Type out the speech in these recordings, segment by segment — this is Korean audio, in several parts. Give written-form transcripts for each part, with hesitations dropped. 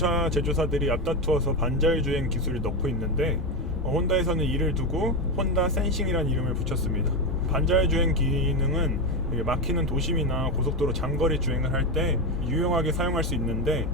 자동차 제조사들이 앞다투어서 반자율 주행 기술을 넣고 있는데 혼다에서는 이를 두고 혼다 센싱이라는 이름을 붙였습니다. 반자율 주행 기능은 막히는 도심이나 고속도로 장거리 주행을 할 때 유용하게 사용할 수 있는데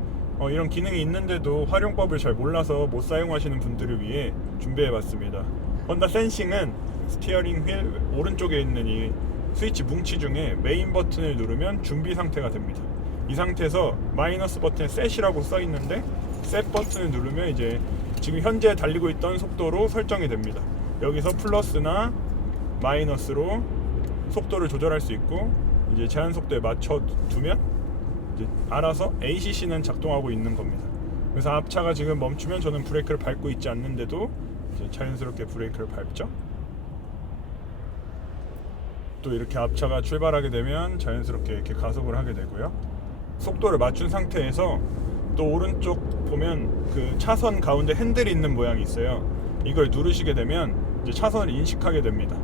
이런 기능이 있는데도 활용법을 잘 몰라서 못 사용하시는 분들을 위해 준비해봤습니다. 혼다 센싱은 스티어링 휠 오른쪽에 있는 이 스위치 뭉치 중에 메인 버튼을 누르면 준비 상태가 됩니다. 이 상태에서 마이너스 버튼에 셋이라고 써 있는데 셋 버튼을 누르면 이제 지금 현재 달리고 있던 속도로 설정이 됩니다. 여기서 플러스나 마이너스로 속도를 조절할 수 있고 이제 제한 속도에 맞춰 두면 이제 알아서 ACC는 작동하고 있는 겁니다. 그래서 앞차가 지금 멈추면 저는 브레이크를 밟고 있지 않는데도 이제 자연스럽게 브레이크를 밟죠. 또 이렇게 앞차가 출발하게 되면 자연스럽게 이렇게 가속을 하게 되고요. 속도를 맞춘 상태에서 또 오른쪽 보면 그 차선 가운데 핸들이 있는 모양이 있어요. 이걸 누르시게 되면 이제 차선을 인식하게 됩니다.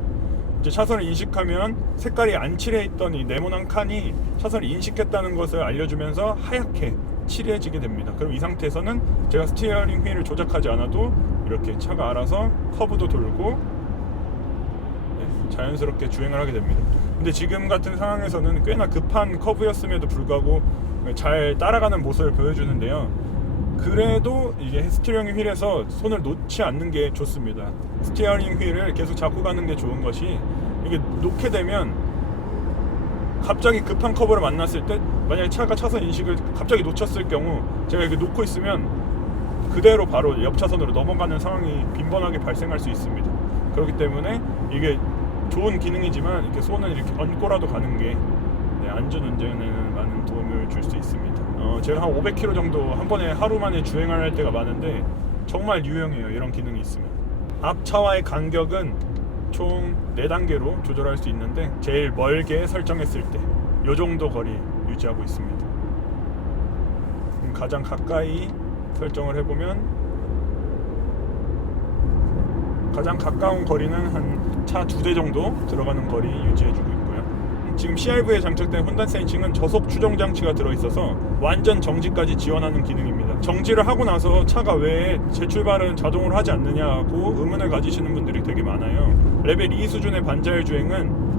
이제 차선을 인식하면 색깔이 안 칠해 있던 이 네모난 칸이 차선을 인식했다는 것을 알려주면서 하얗게 칠해지게 됩니다. 그럼 이 상태에서는 제가 스티어링 휠을 조작하지 않아도 이렇게 차가 알아서 커브도 돌고 자연스럽게 주행을 하게 됩니다. 근데 지금 같은 상황에서는 꽤나 급한 커브였음에도 불구하고 잘 따라가는 모습을 보여주는데요. 그래도 이게 스티어링 휠에서 손을 놓지 않는 게 좋습니다. 스티어링 휠을 계속 잡고 가는 게 좋은 것이 이게 놓게 되면 갑자기 급한 커브를 만났을 때 만약에 차가 차선 인식을 갑자기 놓쳤을 경우 제가 이렇게 놓고 있으면 그대로 바로 옆 차선으로 넘어가는 상황이 빈번하게 발생할 수 있습니다. 그렇기 때문에 이게 좋은 기능이지만 이렇게 손을 이렇게 얹고라도 가는 게 안전운전에는 많은 도움을 줄 수 있습니다. 제가 한 500km 정도 한 번에 하루 만에 주행을 할 때가 많은데 정말 유용해요. 이런 기능이 있으면. 앞차와의 간격은 총 4단계로 조절할 수 있는데 제일 멀게 설정했을 때 이 정도 거리 유지하고 있습니다. 가장 가까이 설정을 해보면 가장 가까운 거리는 한 차 2대 정도 들어가는 거리 유지해주고 있고요. 지금 CR-V에 장착된 혼다 센싱은 저속 추정 장치가 들어있어서 완전 정지까지 지원하는 기능입니다. 정지를 하고 나서 차가 왜 재출발은 자동으로 하지 않느냐고 의문을 가지시는 분들이 되게 많아요. 레벨 2 수준의 반자율 주행은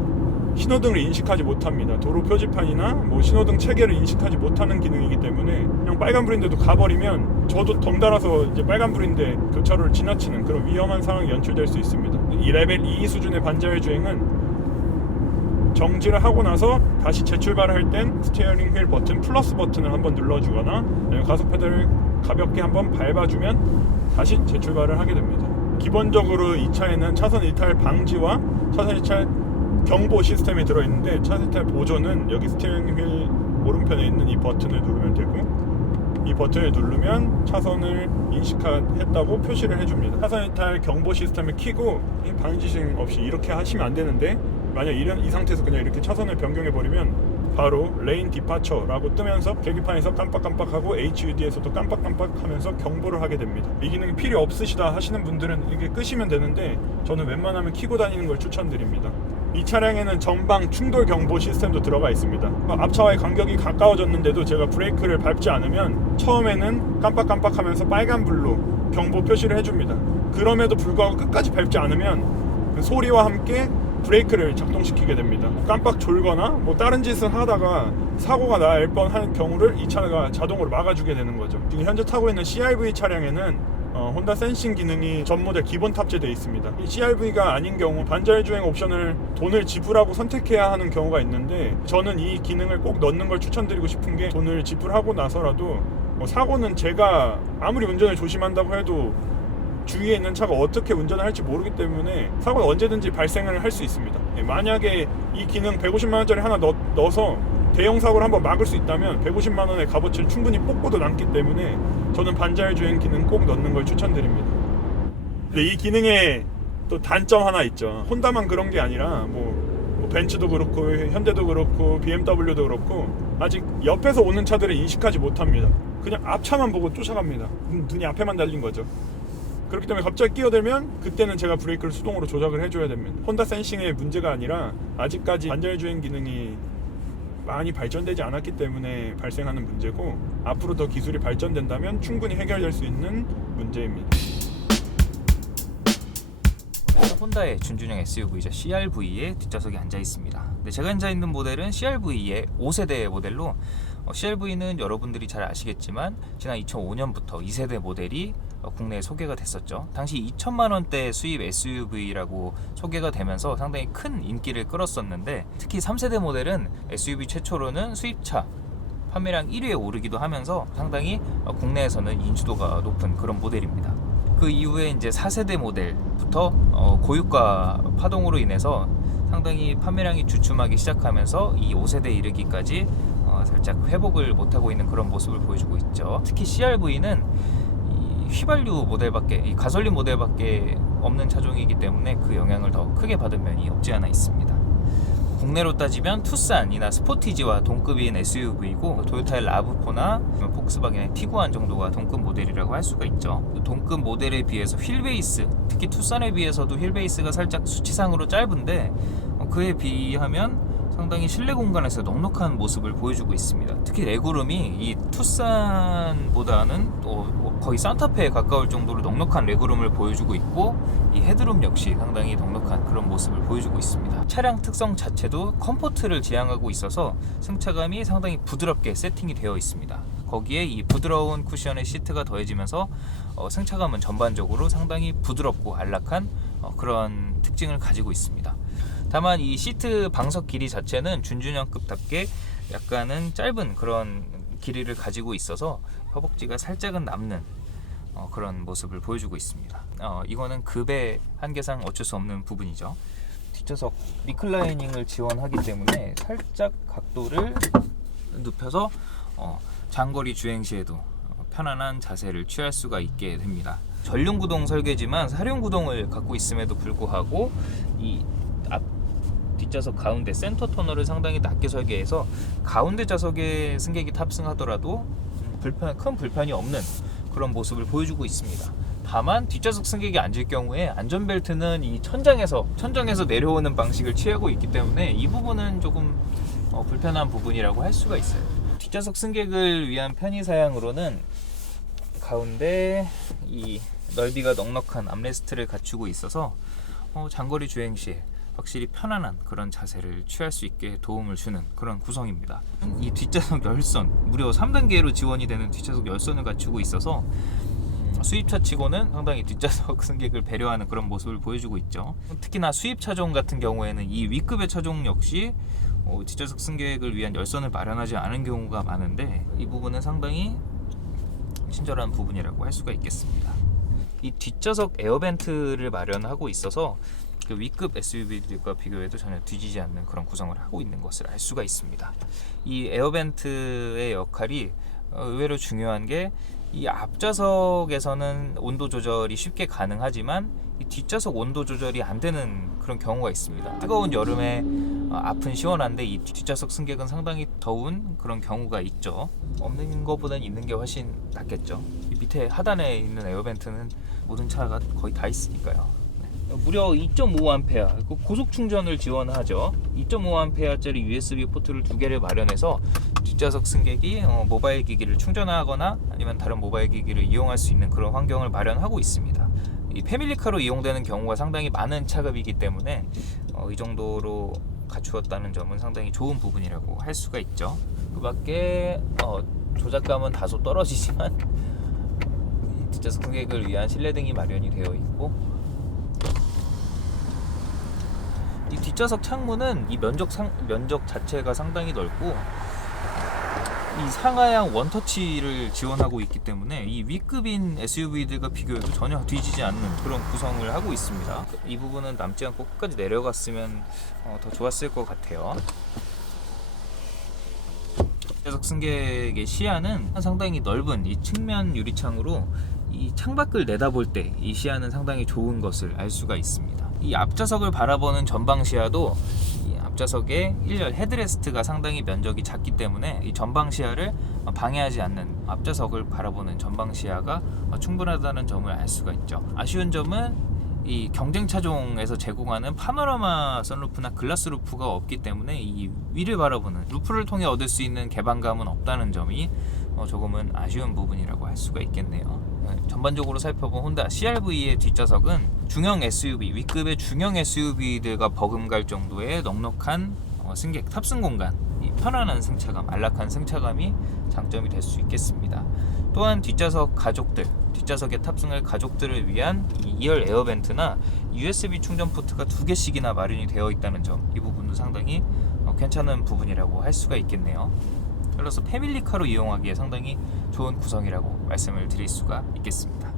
신호등을 인식하지 못합니다. 도로 표지판이나 신호등 체계를 인식하지 못하는 기능이기 때문에 그냥 빨간불인데도 가버리면 저도 덩달아서 이제 빨간불인데 교차로를 지나치는 그런 위험한 상황이 연출될 수 있습니다. 이 레벨 2 수준의 반자율 주행은 정지를 하고 나서 다시 재출발을 할 땐 스티어링 휠 버튼 플러스 버튼을 한번 눌러주거나 가속 페달을 가볍게 한번 밟아주면 다시 재출발을 하게 됩니다. 기본적으로 이 차에는 차선 이탈 방지와 차선 이탈 경보 시스템이 들어있는데 차선 이탈 보조는 여기 스티어링 휠 오른편에 있는 이 버튼을 누르면 되고 이 버튼을 누르면 차선을 인식했다고 표시를 해줍니다. 차선 이탈 경보 시스템을 켜고 방지심 없이 이렇게 하시면 안 되는데 만약 이 상태에서 그냥 이렇게 차선을 변경해버리면 바로 레인 디파처라고 뜨면서 계기판에서 깜빡깜빡하고 HUD에서도 깜빡깜빡하면서 경보를 하게 됩니다. 이 기능이 필요 없으시다 하시는 분들은 이게 끄시면 되는데 저는 웬만하면 켜고 다니는 걸 추천드립니다. 이 차량에는 전방 충돌 경보 시스템도 들어가 있습니다. 앞차와의 간격이 가까워졌는데도 제가 브레이크를 밟지 않으면 처음에는 깜빡깜빡하면서 빨간불로 경보 표시를 해줍니다. 그럼에도 불구하고 끝까지 밟지 않으면 그 소리와 함께 브레이크를 작동시키게 됩니다. 깜빡 졸거나 다른 짓을 하다가 사고가 날 뻔한 경우를 이 차가 자동으로 막아주게 되는 거죠. 지금 현재 타고 있는 CR-V 차량에는 혼다 센싱 기능이 전 모델 기본 탑재되어 있습니다. 이 CR-V가 아닌 경우 반자율 주행 옵션을 돈을 지불하고 선택해야 하는 경우가 있는데 저는 이 기능을 꼭 넣는 걸 추천드리고 싶은 게 돈을 지불하고 나서라도 사고는 제가 아무리 운전을 조심한다고 해도 주위에 있는 차가 어떻게 운전을 할지 모르기 때문에 사고는 언제든지 발생을 할 수 있습니다. 만약에 이 기능 150만원짜리 하나 넣어서 대형 사고를 한번 막을 수 있다면 150만원의 값어치를 충분히 뽑고도 남기 때문에 저는 반자율 주행 기능 꼭 넣는 걸 추천드립니다. 근데 이 기능에 또 단점 하나 있죠. 혼다만 그런 게 아니라 벤츠도 그렇고 현대도 그렇고 BMW도 그렇고 아직 옆에서 오는 차들을 인식하지 못합니다. 그냥 앞차만 보고 쫓아갑니다. 눈이 앞에만 달린 거죠. 그렇기 때문에 갑자기 끼어들면 그때는 제가 브레이크를 수동으로 조작을 해줘야 됩니다. 혼다 센싱의 문제가 아니라 아직까지 반자율 주행 기능이 많이 발전되지 않았기 때문에 발생하는 문제고, 앞으로 더 기술이 발전된다면 충분히 해결될 수 있는 문제입니다. 혼다의 준준형 SUV이자 CR-V의 뒷좌석에 앉아 있습니다. 네, 제가 앉아 있는 모델은 CR-V의 5세대 모델로, CR-V는 여러분들이 잘 아시겠지만 지난 2005년부터 2세대 모델이 국내에 소개가 됐었죠. 당시 2천만 원대 수입 SUV라고 소개가 되면서 상당히 큰 인기를 끌었었는데, 특히 3세대 모델은 SUV 최초로는 수입차 판매량 1위에 오르기도 하면서 상당히 국내에서는 인지도가 높은 그런 모델입니다. 그 이후에 이제 4세대 모델부터 고유가 파동으로 인해서 상당히 판매량이 주춤하기 시작하면서 이 5세대 이르기까지 살짝 회복을 못하고 있는 그런 모습을 보여주고 있죠. 특히 CR-V는 휘발유 모델밖에, 이 가솔린 모델밖에 없는 차종이기 때문에 그 영향을 더 크게 받은 면이 없지 않아 있습니다. 국내로 따지면 투싼이나 스포티지와 동급인 SUV이고, 토요타의 라브4나 폭스바겐의 티구안 정도가 동급 모델이라고 할 수가 있죠. 동급 모델에 비해서 휠베이스, 특히 투싼에 비해서도 휠베이스가 살짝 수치상으로 짧은데, 그에 비하면 상당히 실내 공간에서 넉넉한 모습을 보여주고 있습니다. 특히 레그룸이 이 투싼보다는 거의 산타페에 가까울 정도로 넉넉한 레그룸을 보여주고 있고, 이 헤드룸 역시 상당히 넉넉한 그런 모습을 보여주고 있습니다. 차량 특성 자체도 컴포트를 지향하고 있어서 승차감이 상당히 부드럽게 세팅이 되어 있습니다. 거기에 이 부드러운 쿠션의 시트가 더해지면서 승차감은 전반적으로 상당히 부드럽고 안락한 그런 특징을 가지고 있습니다. 다만 이 시트 방석 길이 자체는 준준형급답게 약간은 짧은 그런 길이를 가지고 있어서 허벅지가 살짝은 남는 그런 모습을 보여주고 있습니다. 이거는 급의 한계상 어쩔 수 없는 부분이죠. 뒷좌석 리클라이닝을 지원하기 때문에 살짝 각도를 눕혀서 장거리 주행 시에도 편안한 자세를 취할 수가 있게 됩니다. 전륜 구동 설계지만 사륜 구동을 갖고 있음에도 불구하고 이 뒷좌석 가운데 센터 터널을 상당히 낮게 설계해서 가운데 좌석에 승객이 탑승하더라도 큰 불편이 없는 그런 모습을 보여주고 있습니다. 다만 뒷좌석 승객이 앉을 경우에 안전벨트는 이 천장에서 내려오는 방식을 취하고 있기 때문에 이 부분은 조금 불편한 부분이라고 할 수가 있어요. 뒷좌석 승객을 위한 편의 사양으로는 가운데 이 넓이가 넉넉한 암레스트를 갖추고 있어서 장거리 주행 시에 확실히 편안한 그런 자세를 취할 수 있게 도움을 주는 그런 구성입니다. 이 뒷좌석 열선, 무려 3단계로 지원이 되는 뒷좌석 열선을 갖추고 있어서 수입차 치고는 상당히 뒷좌석 승객을 배려하는 그런 모습을 보여주고 있죠. 특히나 수입 차종 같은 경우에는 이 위급의 차종 역시 뒷좌석 승객을 위한 열선을 마련하지 않은 경우가 많은데, 이 부분은 상당히 친절한 부분이라고 할 수가 있겠습니다. 이 뒷좌석 에어벤트를 마련하고 있어서 그 위급 SUV들과 비교해도 전혀 뒤지지 않는 그런 구성을 하고 있는 것을 알 수가 있습니다. 이 에어벤트의 역할이 의외로 중요한 게, 이 앞좌석에서는 온도 조절이 쉽게 가능하지만 이 뒷좌석 온도 조절이 안 되는 그런 경우가 있습니다. 뜨거운 여름에 앞은 시원한데 이 뒷좌석 승객은 상당히 더운 그런 경우가 있죠. 없는 것보다는 있는 게 훨씬 낫겠죠. 이 밑에 하단에 있는 에어벤트는 모든 차가 거의 다 있으니까요. 무려 2.5A 고속 충전을 지원하죠. 2.5A짜리 USB 포트를 2개를 마련해서 뒷좌석 승객이 모바일 기기를 충전하거나 아니면 다른 모바일 기기를 이용할 수 있는 그런 환경을 마련하고 있습니다. 이 패밀리카로 이용되는 경우가 상당히 많은 차급이기 때문에 이 정도로 갖추었다는 점은 상당히 좋은 부분이라고 할 수가 있죠. 그 밖에 조작감은 다소 떨어지지만 뒷좌석 승객을 위한 실내등이 마련이 되어 있고, 이 뒷좌석 창문은 이 면적 자체가 상당히 넓고 이 상하향 원터치를 지원하고 있기 때문에 이 위급인 SUV들과 비교해도 전혀 뒤지지 않는 그런 구성을 하고 있습니다. 이 부분은 남지 않고 끝까지 내려갔으면 더 좋았을 것 같아요. 뒷좌석 승객의 시야는 상당히 넓은 이 측면 유리창으로 이 창밖을 내다볼 때 이 시야는 상당히 좋은 것을 알 수가 있습니다. 이 앞좌석을 바라보는 전방 시야도 이 앞좌석의 1열 헤드레스트가 상당히 면적이 작기 때문에 이 전방 시야를 방해하지 않는, 앞좌석을 바라보는 전방 시야가 충분하다는 점을 알 수가 있죠. 아쉬운 점은 이 경쟁 차종에서 제공하는 파노라마 선루프나 글라스 루프가 없기 때문에 이 위를 바라보는 루프를 통해 얻을 수 있는 개방감은 없다는 점이 조금은 아쉬운 부분이라고 할 수가 있겠네요. 전반적으로 살펴본 혼다 CR-V의 뒷좌석은 중형 SUV, 위급의 중형 SUV들과 버금갈 정도의 넉넉한 승객 탑승 공간, 이 편안한 승차감, 안락한 승차감이 장점이 될 수 있겠습니다. 또한 뒷좌석에 탑승할 가족들을 위한 2열 에어벤트나 USB 충전 포트가 2개씩이나 마련이 되어 있다는 점, 이 부분도 상당히 괜찮은 부분이라고 할 수가 있겠네요. 따라서 패밀리카로 이용하기에 상당히 좋은 구성이라고 말씀을 드릴 수가 있겠습니다.